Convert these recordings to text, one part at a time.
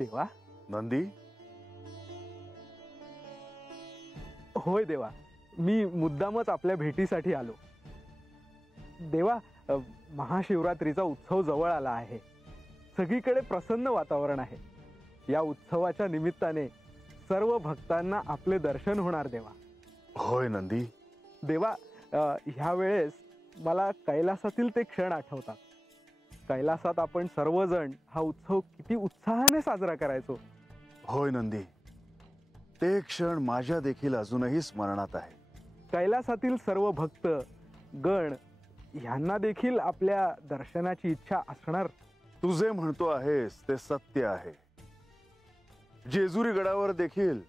देवा. नंदी. होय देवा, मी मुद्दामच आपल्या भेटीसाठी आलो. देवा, महाशिवरात्रीचा उत्सव जवळ आला आहे. सगळीकडे प्रसन्न वातावरण आहे. या उत्सवाच्या निमित्ताने सर्व भक्तांना आपले दर्शन होणार देवा. होय नंदी. देवा, ह्या वेळेस मला कैलासातील ते क्षण आठवतात. कैलासात आपण सर्वजण हा उत्सव किती उत्साहाने साजरा करायचो. होय नंदी, ते क्षण माझ्या देखील अजूनही स्मरणात आहे. कैलासातील सर्व भक्त गण यांना देखील आपल्या दर्शनाची इच्छा असणार. तू जे म्हणतो आहेस ते सत्य आहे. जेजुरी गडावर देखील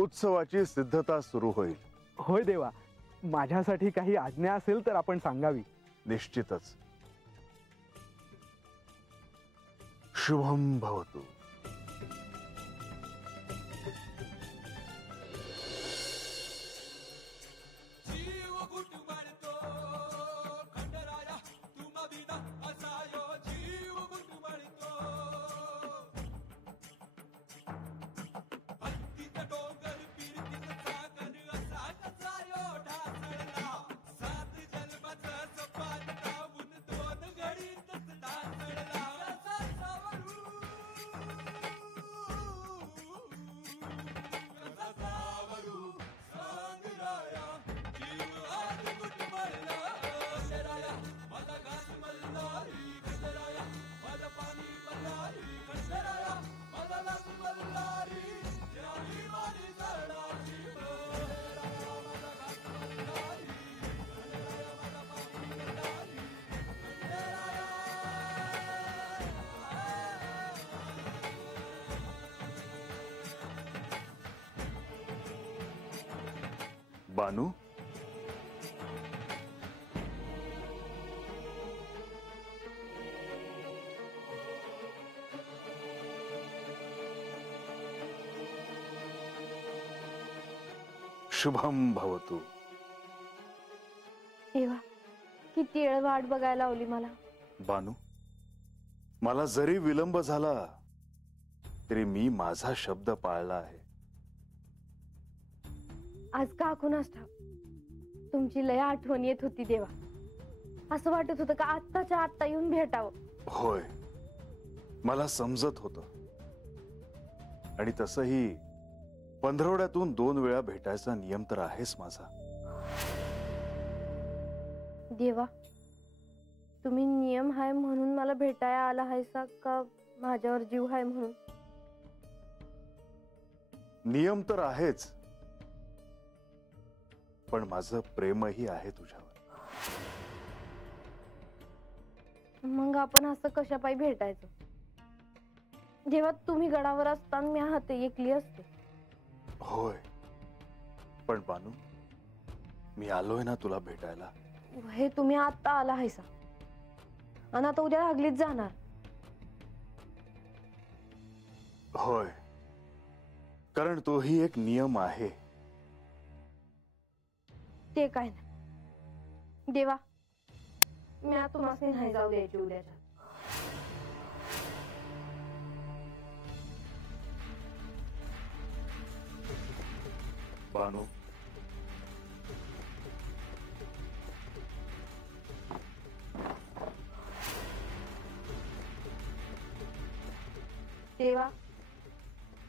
उत्सवाची सिद्धता सुरू होईल. होय देवा, माझ्यासाठी काही आज्ञा असेल तर आपण सांगावी. निश्चितच. शुभम भवतु. बानू, शुभम भवतु. देवा, किती वेळ वाट बघायला लावली मला. बानू, मला जरी विलंब झाला तरी मी माझा शब्द पाळला आहे. आज का कुणास ठाऊक तुमची लय आठवण येत होती देवा. असं वाटत होतं का आत्ताच्या आत्ता येऊन भेटावं. होय, मला समजत होतं. आणि तसंही पंधरवड्यातून 2 वेळा भेटायचा नियम तर आहेच माझा. देवा, तुम्ही नियम हाय म्हणून मला भेटायला आला हायसा का माझ्यावर जीव हाय म्हणून? नियम तर आहेच, पण माझं प्रेमही आहे तुझ्यावर. मग आपण असं कशापायी भेटायचं? जेव्हा तुम्ही गडावर असताना मी हाते एकली असते. होय, पण बानू, मी आलोय ना तुला भेटायला. हे तुम्ही आता आला हायसा आणि आता उद्या हगलीच जाणार. होय, कारण तोही एक नियम आहे. ते काय ना देवा, मी आता तुम्हाला नाही जाऊ द्यायची उद्याच्या. बानू, देवा,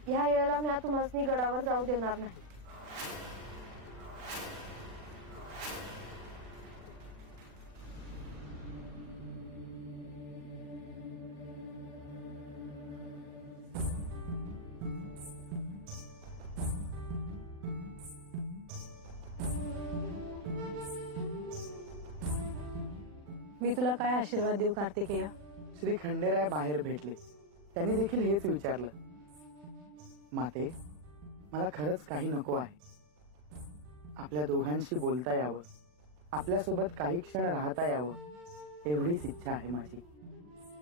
ह्या वेळेला मी आता तुम्हाला गडावर जाऊ देणार नाही. मी तुला काय आशीर्वाद देऊ कार्तिकेय? श्री खंडेराय बाहेर भेटले. त्यांनी देखील हेच विचारलं. माते, मला खरंच काही नको आहे. आपल्या दोघांशी बोलता यावं, आपल्यासोबत काही क्षण राहता यावं, एवढीच इच्छा आहे माझी.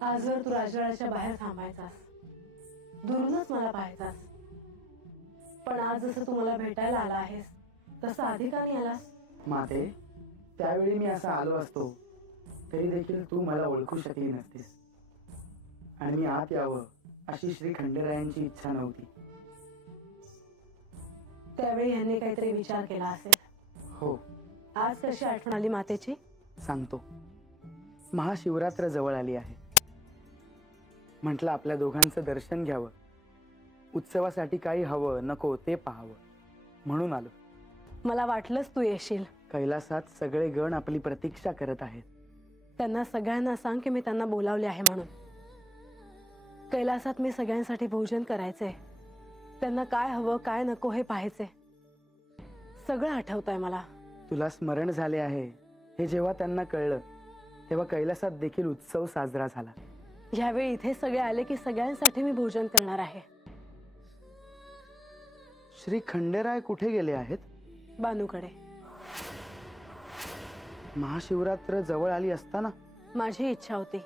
आजवर तू राजवाड्याच्या बाहेर थांबायचास, दुरूनच मला पाहायचास. पण आज जसं तू मला भेटायला आला आहेस तसं आधी का नाही आलास? माते, त्यावेळी मी असा आलो असतो तरी देखील तू मला ओळखू शकली नसतीस. आणि मी आत यावं अशी श्री खंडेरायांची इच्छा नव्हती. त्यावेळी यांनी काहीतरी विचार केला असेल. हो, आज कशी आठवण आली मातेची? सांगतो. महाशिवरात्र जवळ आली आहे. म्हटलं आपल्या दोघांचं दर्शन घ्यावं, उत्सवासाठी काही हवं नको ते पाहावं म्हणून आलो. मला वाटलंच तू येशील. कैलासात सगळे गण आपली प्रतीक्षा करत आहेत. त्यांना सगळ्यांना सांग की मी त्यांना बोलावले आहे म्हणून. कैलासात मी सगळ्यांसाठी भोजन करायचंय. त्यांना काय हवं काय नको हे पाहायचंय. सगळं आठवतंय मला. तुला स्मरण झाले आहे हे जेव्हा त्यांना कळलं तेव्हा कैलासात देखील उत्सव साजरा झाला. यावेळी इथे सगळे आले की सगळ्यांसाठी मी भोजन करणार आहे. श्री खंडेराय कुठे गेले आहेत? बानूकडे. महाशिवरात्र जवळ आली असताना माझी इच्छा होती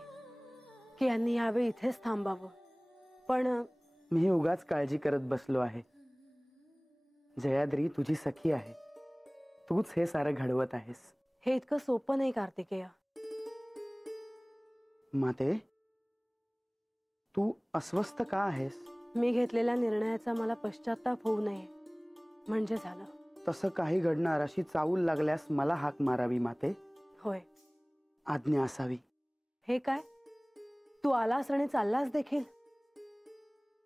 की यांनी यावेळी इथेच थांबावं, पण मी उगाच काळजी करत बसलो आहे. जयाद्री तुझी सखी आहे. तूच हे सारं घडवत आहेस. हे इतकं सोपं नाही कार्तिकेय. माते, तू अस्वस्थ का आहेस? मी घेतलेल्या निर्णयाचा मला पश्चाताप होऊ नये म्हणजे झालं. तसं काही घडणार अशी चावल लागल्यास मला हाक मारावी माते. होय, आज्ञा असावी. हे काय, तू आलास आणि चाललास देखील?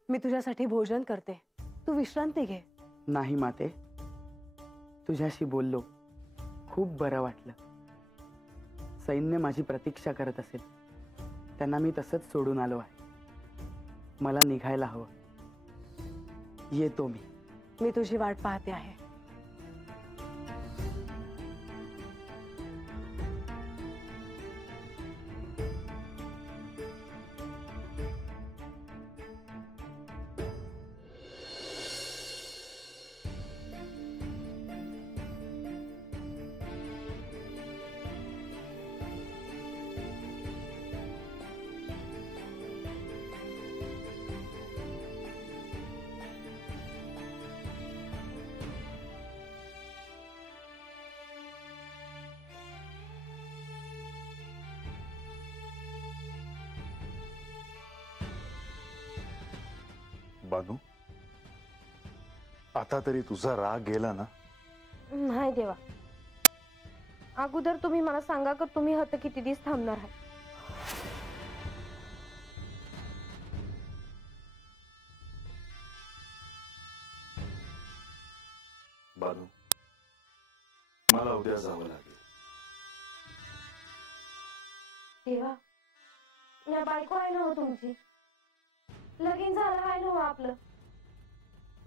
मी तुझ्यासाठी भोजन करते, तू विश्रांती घे. नाही माते, तुझ्याशी बोललो खूप बरं वाटलं. सैन्य माझी प्रतीक्षा करत असेल, त्यांना मी तसंच सोडून आलो आहे. मला निघायला हवं. येतो मी तुझी वाट पाहते आहे. बानू, आता तरी तुझा राग गेला ना? नाही देवा, अगोदर तुम्ही मला सांगा की तुम्ही आता किती दिवस थांबणार आहे. बानू, मला उद्या जावं लागेल. देवा, या बायको आहे ना हो तुमची, लगीन झालं आहे ना हो आपलं,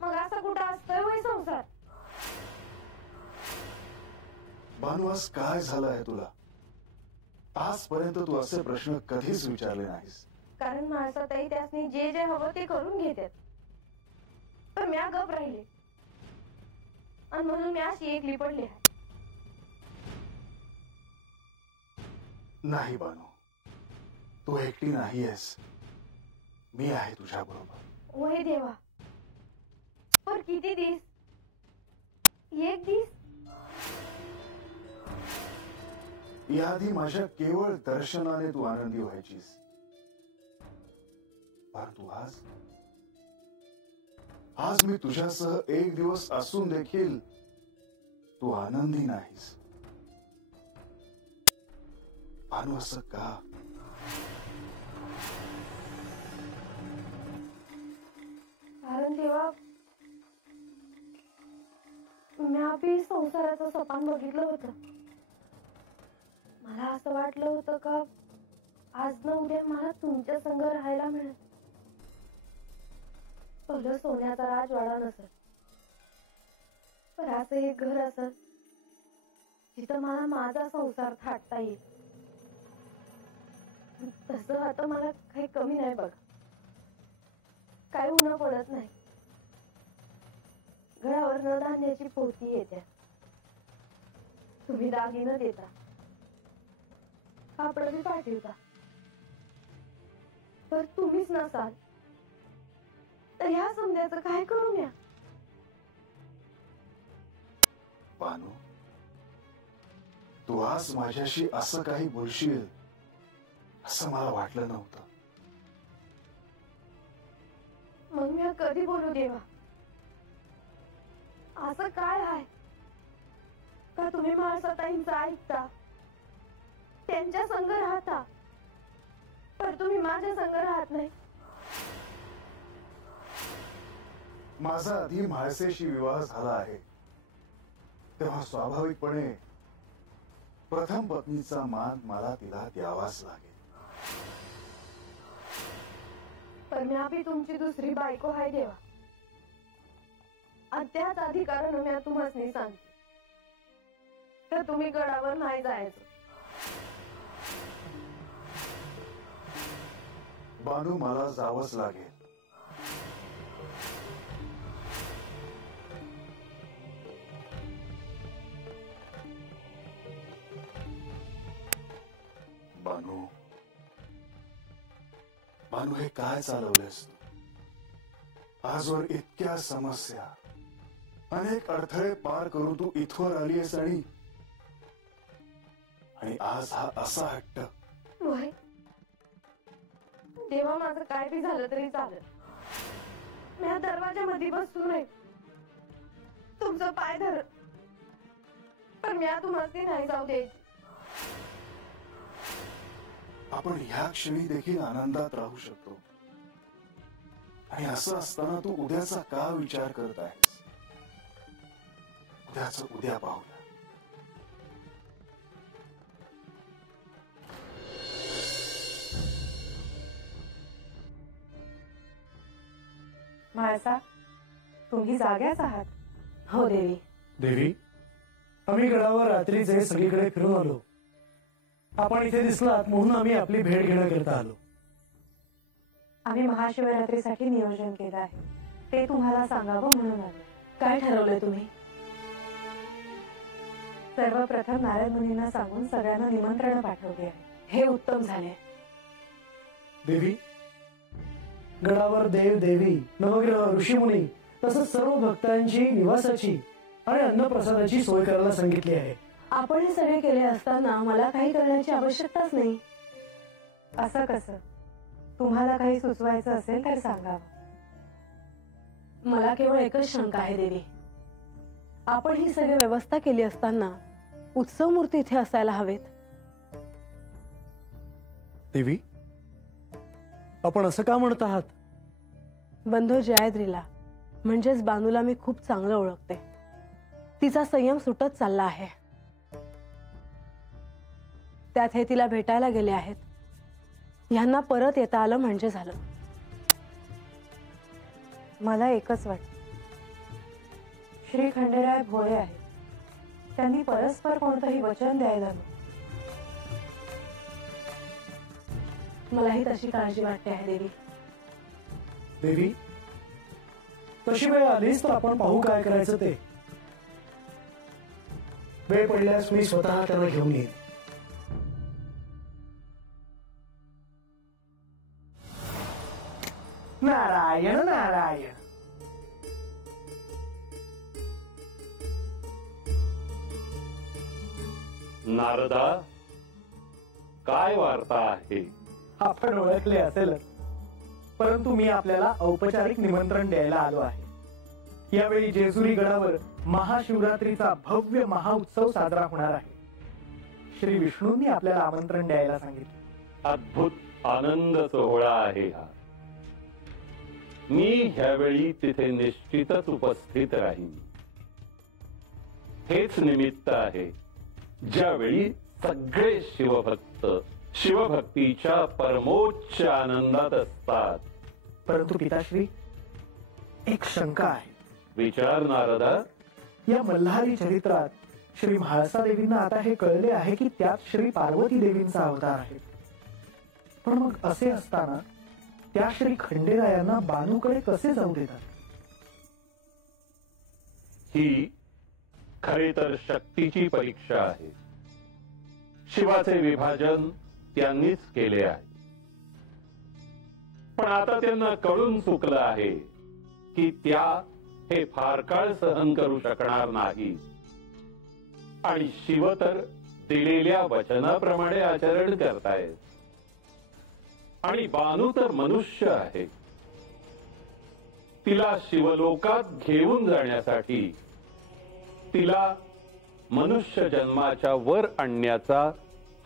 मग असं कुठं असतोय होय संसार? बानू, आज काय झालं आहे तुला? आजपर्यंत तू असे प्रश्न कधीच विचारले नाहीस. कारण माणसातही त्यासनी जे जे हवं ते करून घेतात, पण म्या गप राहिले आणि म्हणून मी अशी एकली पडली आहे. नाही बानू, तू एकटी नाही आहेस. मी आहे तुझ्या बरोबर. होय देवा, पर किती दिस? एक दिस? याआधी माझ्या केवळ दर्शनाने तू आनंदी व्हायचीस, परंतु आज मी तुझ्यासह एक दिवस असून देखील तू आनंदी नाहीस. बानू, असं का? कारण तेव्हा म्या बी संसाराचं सपान बघितलं होतं. मला असं वाटलं होतं का आज न उद्या मला तुमच्या संग राहायला मिळेल. पहिलं सोन्याचा राजवाडा नसत, पण असं एक घर असत जिथं मला माझा संसार थाटता येईल. तसं आता मला काही कमी नाही बघ. काय उन्हा पडत नाही. घरावर न धान्याची पोती येत्या. तुम्ही दागिनं देता, कापड बी पाठवता, तर तुम्हीच नसाल तर ह्या समजायचं काय करू म्या? बानू, तू आज माझ्याशी असं काही बोलशील असं मला वाटलं नव्हतं. मग मी कधी बोलू देवा? असं काय आहे का तुम्ही महासताईंचं ऐकता, त्यांच्या संग राहता, पण तुम्ही माझ्या संग राहत नाही? माझा आधी म्हाळसेशी विवाह झाला आहे, तेव्हा स्वाभाविकपणे प्रथम पत्नीचा मान मला तिला द्यावाच लागेल. पण मी आपली तुमची दुसरी बायको आहे देवा. त्याच अधिकारानं मी तुम्हाला सांगते तर तुम्ही गडावर नाही जायचं. बानू, मला जावंच लागेल. बानू, बानू, हे काय चालवलेस तू? आजवर इतक्या समस्या, अनेक अडथळे पार करून तू इथवर आलीयस आणि आज हा असा हट्ट. वय देवा, माझं काय बी झालं तरी चालेल. मी या दरवाजामध्ये बसू नये, तुमचं पाय धर, पण मी तुम्हाला नाही जाऊ द्यायची. आपण ह्या क्षणी देखील आनंदात राहू शकतो. आणि असं असताना तू उद्याचा का विचार करत आहेस? उद्याचं उद्या पाहूया. म्हाळसा, तुम्ही जाग्याच आहात? हो देवी. देवी, आम्ही गडावर रात्रीचे सगळीकडे फिरून आलो. आपण इथे दिसलात म्हणून आम्ही आपली भेट घेण्याकरता आलो. आम्ही महाशिवरात्रीसाठी नियोजन केलं आहे, ते तुम्हाला सांगावं म्हणून आलो. काय ठरवलंय तुम्ही? सर्वप्रथम नारद मुनींना सांगून सगळ्यांना निमंत्रण पाठवले आहे. हे उत्तम झाले. देवी, गडावर देव देवी, नवग्रह, ऋषीमुनी तसंच सर्व भक्तांची निवासाची आणि अन्नप्रसादाची सोय करायला सांगितली आहे. आपण हे सगळे केले असताना मला काही करण्याची आवश्यकताच नाही. असं कसं? तुम्हाला काही सुचवायचं असेल तर सांगा. मला केवळ एकच शंका आहे देवी. आपण ही सगळी व्यवस्था केली असताना उत्सव मूर्ती इथे असायला हवेत. देवी, आपण असं का म्हणत आहात? बंधू जयाद्रीला म्हणजेच बानूला मी खूप चांगलं ओळखते. तिचा संयम सुटत चालला आहे. त्यात हे तिला भेटायला गेले आहेत. यांना परत येता आलं म्हणजे झालं. मला एकच वाटतं, श्री खंडेराय भोळे आहेत, त्यांनी परस्पर कोणतंही वचन द्यायला नको. मलाही तशी काळजी वाटते आहे देवी. देवी, तशी वेळ आलीच तर आपण पाहू काय करायचं ते. वेळ पडल्यास मी स्वतः त्यांना घेऊन येईन. नारायण नारायण. नारदा, काय वार्ता आहे? आपण ओळखले असेलच, परंतु मी आपल्याला औपचारिक निमंत्रण द्यायला आलो आहे. यावेळी जेजुरी गडावर महाशिवरात्रीचा भव्य महाउत्सव साजरा होणार आहे. श्री विष्णूंनी आपल्याला आमंत्रण द्यायला सांगितले. अद्भुत आनंद सोहळा आहे हा. मी ह्यावेळी तिथे निश्चितच उपस्थित राहीन. हेच निमित्त आहे ज्यावेळी सगळे शिवभक्त शिवभक्तीच्या परमोच्च आनंदात असतात. परंतु पिताश्री, एक शंका आहे. विचार नारदा. या मल्हारी चरित्रात श्री म्हाळसा देवींना आता हे कळले आहे की त्यात श्री पार्वती देवींचा अवतार आहे. पण मग असे असताना त्या श्री खंडेरायांना बानूकडे कसे जाऊ देतात? ही खरे तर शक्तीची परीक्षा आहे. शिवाचे विभाजन त्यांनीच केले आहे. पण आता त्यांना कळून चुकलं आहे की त्या हे फार काळ सहन करू शकणार नाही. आणि शिव तर दिलेल्या वचनाप्रमाणे आचरण करतायत. आणि बानू तर मनुष्य आहे. तिला शिवलोकात घेऊन जाण्यासाठी तिला मनुष्य जन्माच्या वर आणण्याचा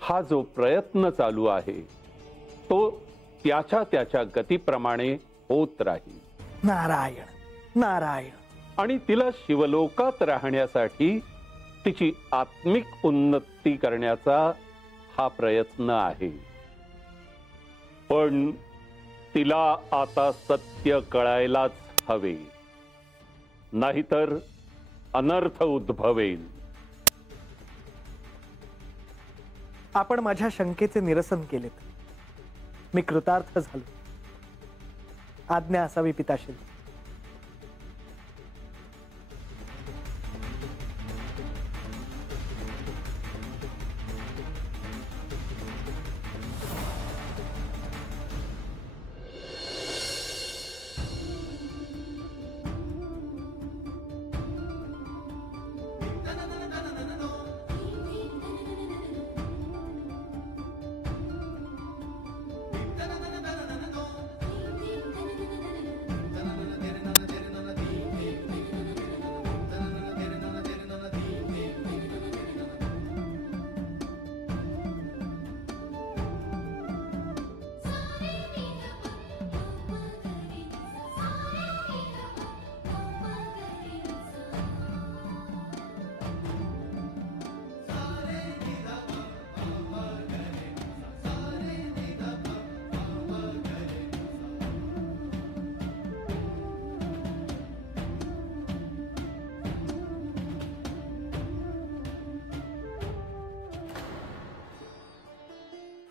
हा जो प्रयत्न चालू आहे तो त्याच्या त्याच्या गतीप्रमाणे होत राहील. नारायण नारायण. आणि तिला शिवलोकात राहण्यासाठी तिची आत्मिक उन्नती करण्याचा हा प्रयत्न आहे. पण तिला आता सत्य कळायलाच हवे, नाहीतर अनर्थ उद्भवेल. आपण माझ्या शंकेचे निरसन केलेत. मी कृतार्थ झालो. आज्ञा असावी पिताश्री.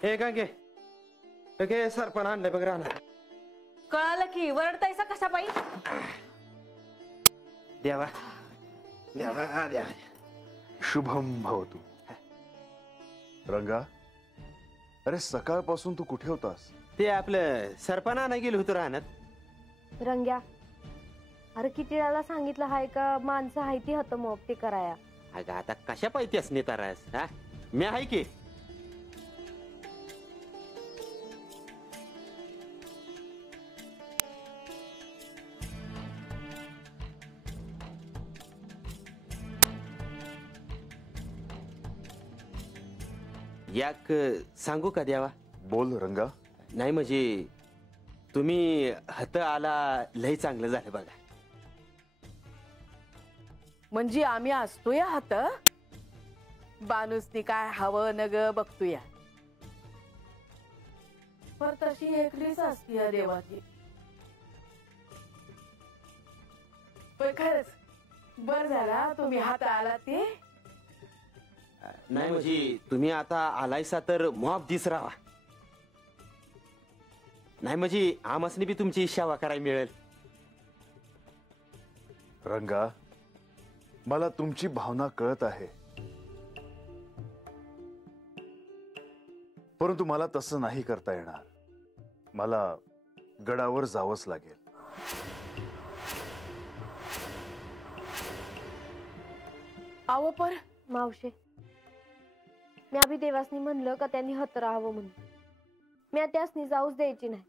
हे गंगे गंगे सरपण आणलंय बघ राहणार. कळालं की वरडतायसा कशा पायी. देवा देवा देवा. शुभम भवतु. रंगा, अरे सकाळपासून तू कुठे होतास? ते आपलं सरपण आणाय गेलो होतो राहण्यात. रंग्या, अरे किती वेळाला सांगितलं हाय का माणसं हाय ती हत मग ते कराया. अगं आता कशा पाहिजे नेता राहस. हा मी आहे की. याक सांगू का देवा? बोल रंगा. नाही म्हणजे तुम्ही हत आला लय चांगलं झालं बघा. म्हणजे आम्ही असतोय हात बानुसनी काय हवं न ग बघतोया. पर तशी एकलीच असती या देवाची. पण खरंच बर झाला तुम्ही हात आला ते. नाही म्हणजे तुम्ही आता आलायसा तर मॉप दिस राहा. नाही म्हणजे आमसनी बी तुमची सेवा करायला मिळेल. रंगा, मला तुमची भावना कळत आहे, परंतु मला तसं नाही करता येणार. मला गडावर जावंच लागेल. आव पर मावशे, मी अभि देवासनी म्हणलं का त्यांनी हत राहावं म्हणून. मी त्यासनी जाऊच द्यायची नाही.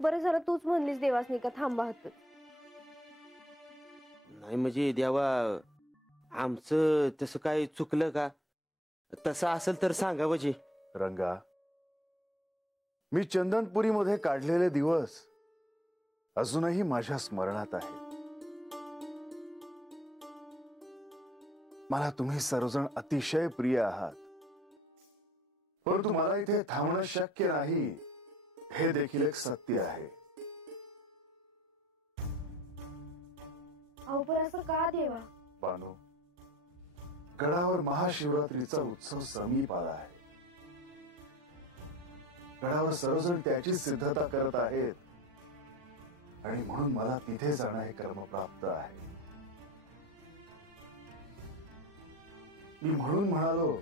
बरं झालं तूच म्हणलीस देवासनी का थांबा हत. नाही म्हणजे देवा आमचं तसं काय चुकलं का? तसं असेल तर सांगा वजी. रंगा, मी चंदनपुरीमध्ये काढलेले दिवस अजूनही माझ्या स्मरणात आहेत. मला तुम्ही सर्वजण अतिशय प्रिय आहात, परंतु मला इथे थांबणं शक्य नाही हे देखील एक सत्य आहे. अहो पण असं का देवा? बानू, गडावर महाशिवरात्रीचा उत्सव समीप आला आहे. गडावर सर्वजण त्याची सिद्धता करत आहेत आणि म्हणून मला तिथे जाणं हे कर्मप्राप्त आहे. मी म्हणून म्हणालो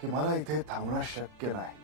की मला इथे थांबणं शक्य नाही.